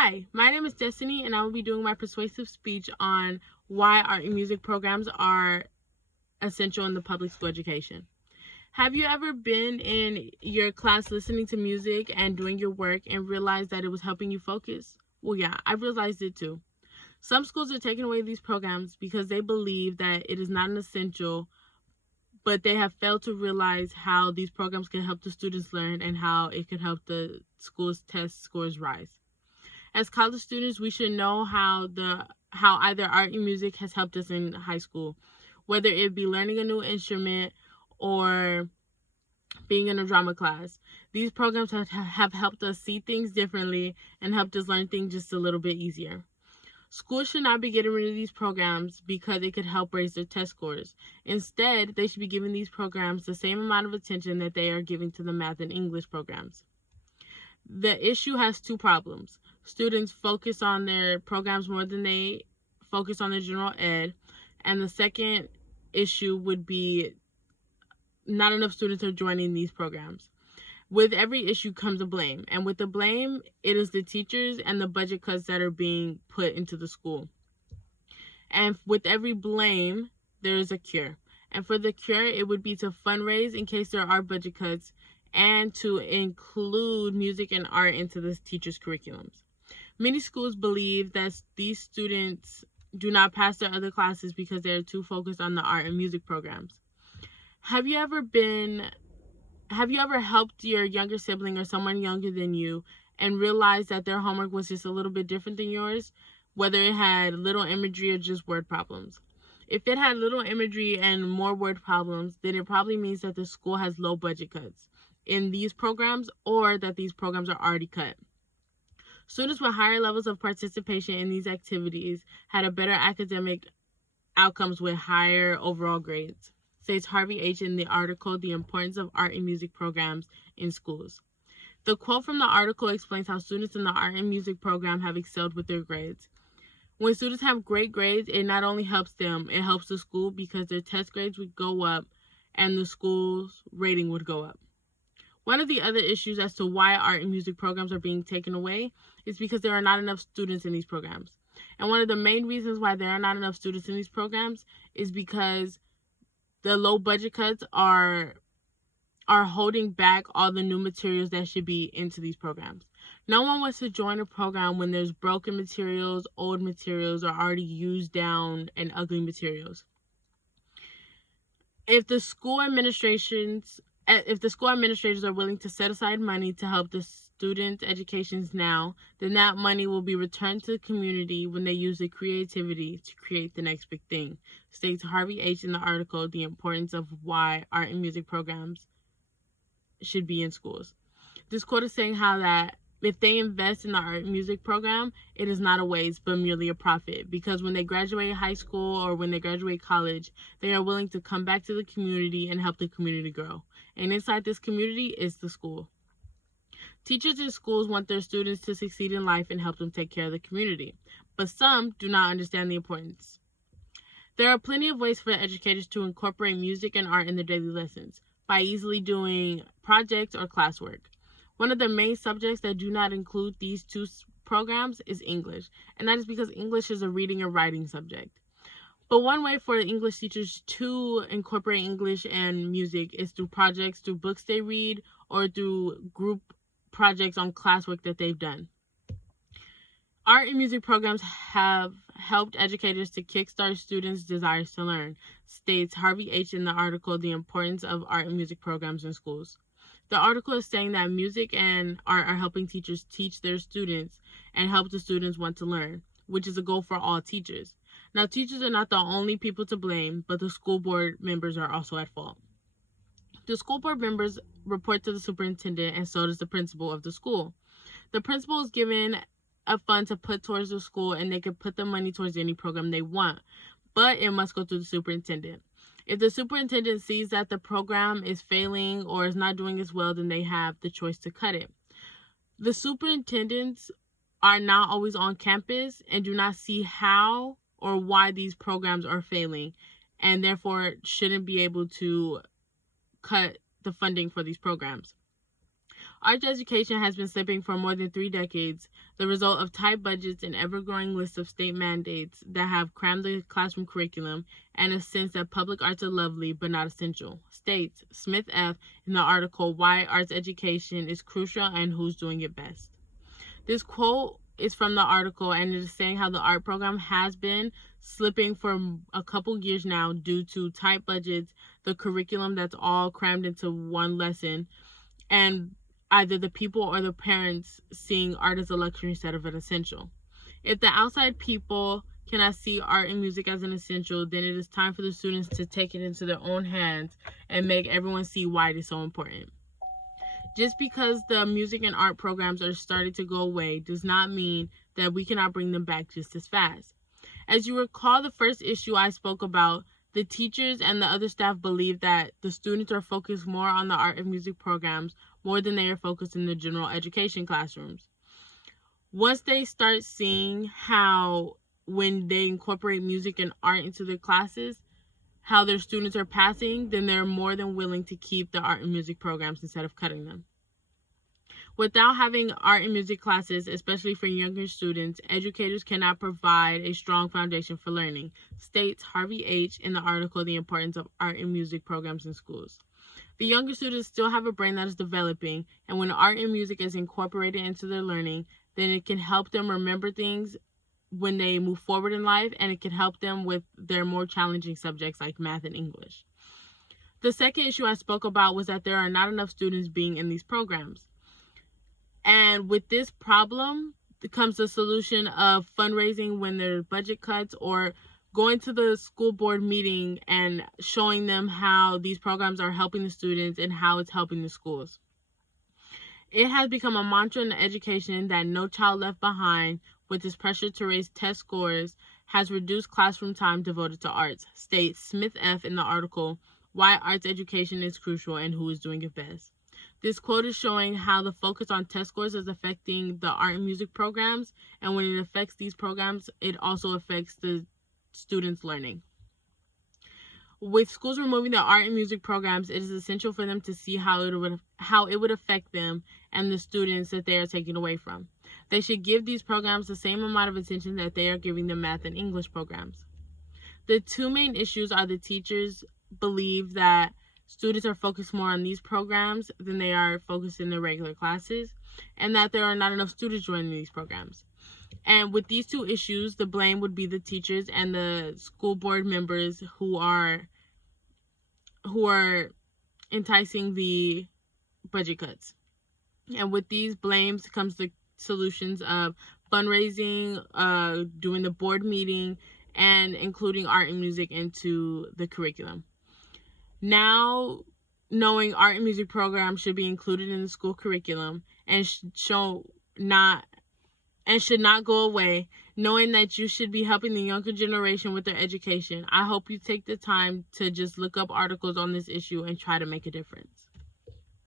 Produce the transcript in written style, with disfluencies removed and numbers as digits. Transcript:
Hi, my name is Destiny, and I will be doing my persuasive speech on why art and music programs are essential in the public school education. Have you ever been in your class listening to music and doing your work and realized that it was helping you focus? Well, yeah, I realized it too. Some schools are taking away these programs because they believe that it is not an essential, but they have failed to realize how these programs can help the students learn and how it could help the school's test scores rise. As college students, we should know how either art and music has helped us in high school, whether it be learning a new instrument or being in a drama class. These programs have helped us see things differently and helped us learn things just a little bit easier. Schools should not be getting rid of these programs because it could help raise their test scores. Instead, they should be giving these programs the same amount of attention that they are giving to the math and English programs. The issue has two problems. Students focus on their programs more than they focus on their general ed. And the second issue would be not enough students are joining these programs. With every issue comes a blame. And with the blame, it is the teachers and the budget cuts that are being put into the school. And with every blame, there is a cure. And for the cure, it would be to fundraise in case there are budget cuts and to include music and art into the teachers' curriculums. Many schools believe that these students do not pass their other classes because they are too focused on the art and music programs. Have you ever helped your younger sibling or someone younger than you and realized that their homework was just a little bit different than yours, whether it had little imagery or just word problems? If it had little imagery and more word problems, then it probably means that the school has low budget cuts in these programs or that these programs are already cut. Students with higher levels of participation in these activities had a better academic outcomes with higher overall grades, states Harvey H. in the article, The Importance of Art and Music Programs in Schools. The quote from the article explains how students in the art and music program have excelled with their grades. When students have great grades, it not only helps them, it helps the school because their test grades would go up and the school's rating would go up. One of the other issues as to why art and music programs are being taken away is because there are not enough students in these programs. And one of the main reasons why there are not enough students in these programs is because the low budget cuts are holding back all the new materials that should be into these programs. No one wants to join a program when there's broken materials, old materials, or already used down and ugly materials. If the school administrators are willing to set aside money to help the students' educations now, then that money will be returned to the community when they use their creativity to create the next big thing, states Harvey H. in the article, The Importance of Why Art and Music Programs Should Be in Schools. This quote is saying how that if they invest in the art and music program, it is not a waste, but merely a profit. Because when they graduate high school or when they graduate college, they are willing to come back to the community and help the community grow. And inside this community is the school. Teachers in schools want their students to succeed in life and help them take care of the community. But some do not understand the importance. There are plenty of ways for educators to incorporate music and art in their daily lessons by easily doing projects or classwork. One of the main subjects that do not include these two programs is English, and that is because English is a reading and writing subject. But one way for English teachers to incorporate English and music is through projects, through books they read, or through group projects on classwork that they've done. Art and music programs have helped educators to kickstart students' desires to learn, states Harvey H. in the article, The Importance of Art and Music Programs in Schools. The article is saying that music and art are helping teachers teach their students and help the students want to learn, which is a goal for all teachers. Now, teachers are not the only people to blame, but the school board members are also at fault. The school board members report to the superintendent, and so does the principal of the school. The principal is given a fund to put towards the school, and they can put the money towards any program they want, but it must go through the superintendent. If the superintendent sees that the program is failing or is not doing as well, then they have the choice to cut it. The superintendents are not always on campus and do not see how or why these programs are failing, and therefore shouldn't be able to cut the funding for these programs. Arts education has been slipping for more than 3 decades, the result of tight budgets and ever-growing lists of state mandates that have crammed the classroom curriculum and a sense that public arts are lovely but not essential, states Smith F. in the article Why Arts Education is Crucial and Who's Doing It Best. This quote is from the article, and it is saying how the art program has been slipping for a couple years now due to tight budgets, the curriculum that's all crammed into one lesson, and either the people or the parents seeing art as a luxury instead of an essential. If the outside people cannot see art and music as an essential, then it is time for the students to take it into their own hands and make everyone see why it is so important. Just because the music and art programs are starting to go away does not mean that we cannot bring them back just as fast. As you recall, the first issue I spoke about, the teachers and the other staff believe that the students are focused more on the art and music programs more than they are focused in the general education classrooms. Once they start seeing how when they incorporate music and art into their classes, how their students are passing, then they're more than willing to keep the art and music programs instead of cutting them. Without having art and music classes, especially for younger students, educators cannot provide a strong foundation for learning, states Harvey H. in the article The Importance of Art and Music Programs in Schools. The younger students still have a brain that is developing, and when art and music is incorporated into their learning, then it can help them remember things when they move forward in life, and it can help them with their more challenging subjects like math and English. The second issue I spoke about was that there are not enough students being in these programs. And with this problem comes the solution of fundraising when there are budget cuts, or going to the school board meeting and showing them how these programs are helping the students and how it's helping the schools. It has become a mantra in education that No Child Left Behind, with its pressure to raise test scores, has reduced classroom time devoted to arts, states Smith F. in the article Why Arts Education is Crucial and Who is Doing It Best. This quote is showing how the focus on test scores is affecting the art and music programs, and when it affects these programs, it also affects the students' learning. With schools removing the art and music programs, it is essential for them to see how it would affect them and the students that they are taking away from. They should give these programs the same amount of attention that they are giving the math and English programs. The two main issues are the teachers believe that students are focused more on these programs than they are focused in their regular classes, and that there are not enough students joining these programs. And with these two issues, the blame would be the teachers and the school board members who are enticing the budget cuts. And with these blames comes the solutions of fundraising, doing the board meeting, and including art and music into the curriculum. Now, knowing art and music programs should be included in the school curriculum and should not go away, knowing that you should be helping the younger generation with their education. I hope you take the time to just look up articles on this issue and try to make a difference.